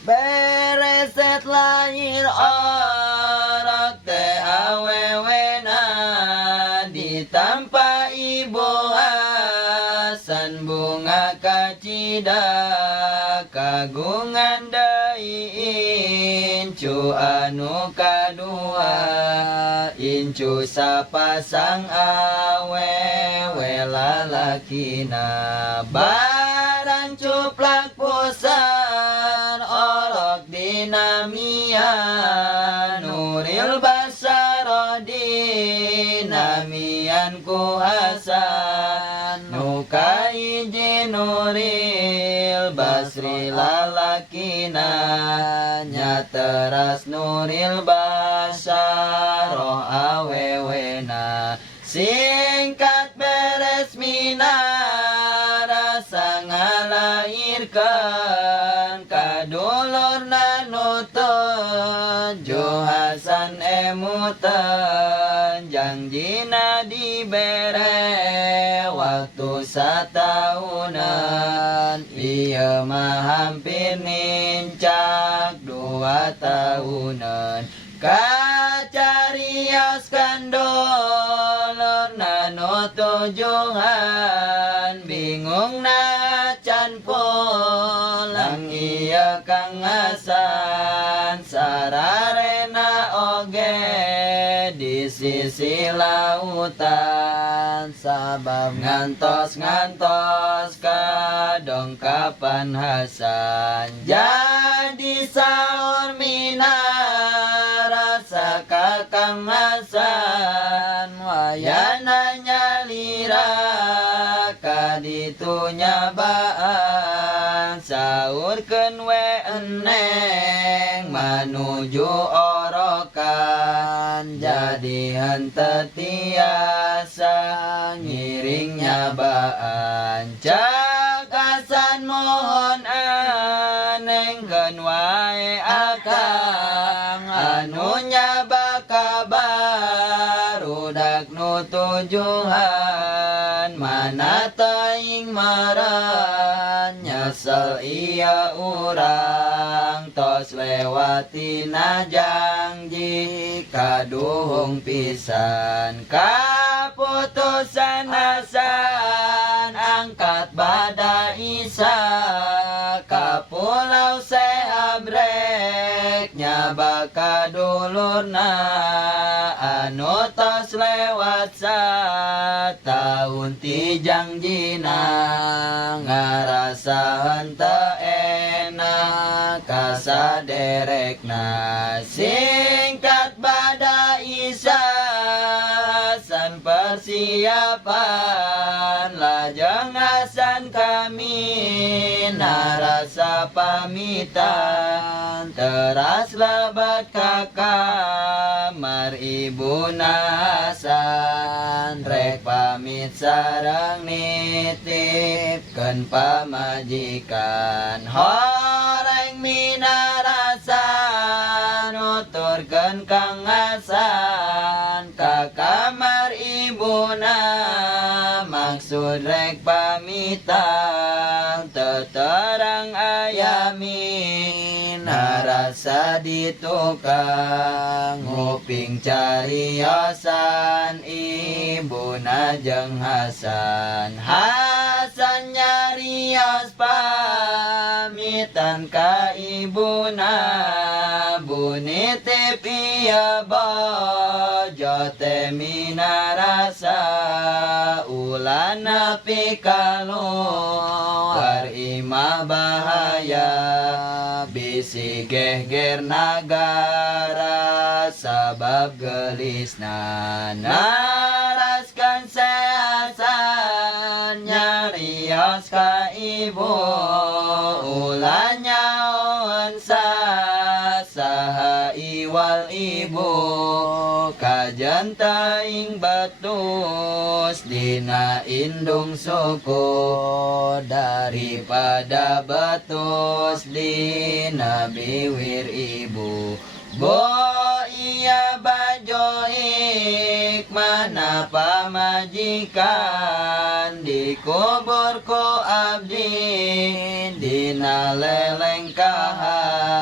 bereset lahir orang teh awewena ditampa ibu Hasan bunga kacida kagungan dai incu anu kadua incu sapasang awewe lalakina barang cuplak pusan olok dinamian nuril basaro dinamian ku Hasan nuka iji nuril basri lalakina nyateras nuril basaro awewena singkat beres minara ngalairkan kadulur nanutun jo Hasan emutan jangjina dibere waktu satahunan iya mah hampir nincak 2 tahunan kacarios kandolor nano tujuan bingung na can pulang iya Kang Hasan sararena oge di sisi lautan sabab ngantos kadongkapan Hasan jadi sahur minara Kang Hasan wayana nyalira kaditunya baan sahurkeun we eneng manuju orokan jadi henteu tiasa ngiringnya baan cak Hasan mohon anengkeun wae akang anunya kabar udak nu tujuan mana taing maran nyesel iya urang tos lewatina janji kaduhung pisan kaputusan Hasan angkat bada Isa ka pulau Seabrek nyaba kadulurna anu tos lewat satahun ti jangjina ngarasa henteu enak kasaderekna singkat bada Isa Hasan persiapan lajeng Hasan kami narasa pamitan teras labat ka kamar ibuna Hasan rek pamit sareng nitipkeun pamajikan horeng minarasa nuturkeun Kang Hasan ka kamar ibuna maksud rek pamitan teterang ayamin narasa di tukang nguping cariosan ibuna jeung Hasan Hasan nyarios pamitan ka ibuna bunitip ieu bojo teh minarasa ulana pikaluar imah bahaya bisi geger nagara sabab gelisna naraskan Hasan nyarios ka ibu ulanya saha iwal ibu kajan taing batus dina indung suku daripada batus dina biwir ibu bo iya bajoik mana pamajikan dikubur ku abdi dina lelengkahan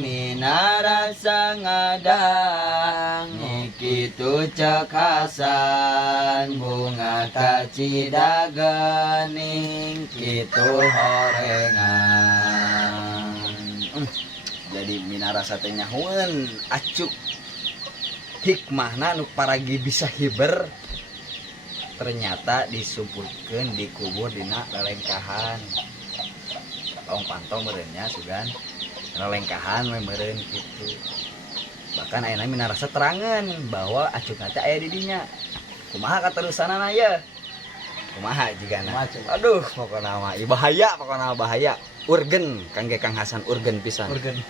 minarasa ngadang Nikitu cek Hasan bunga kacidagening kitu horengan. Jadi minarasa teh nyahueun acuk hikmahna nu paragi bisa hiber ternyata disumpulkeun dikubur dina lelengkahan. Ong pantong meureunnya sugan lelengkahan we meureun kitu. Bahkan ayeuna minarasa terangan bahwa acukna teh aya di dinya. Kumaha katerusanana ye? Kumaha jigana? Aduh pokona mah bahaya, pokona bahaya. Urgen kangge Kang Hasan urgen pisan. Urgen.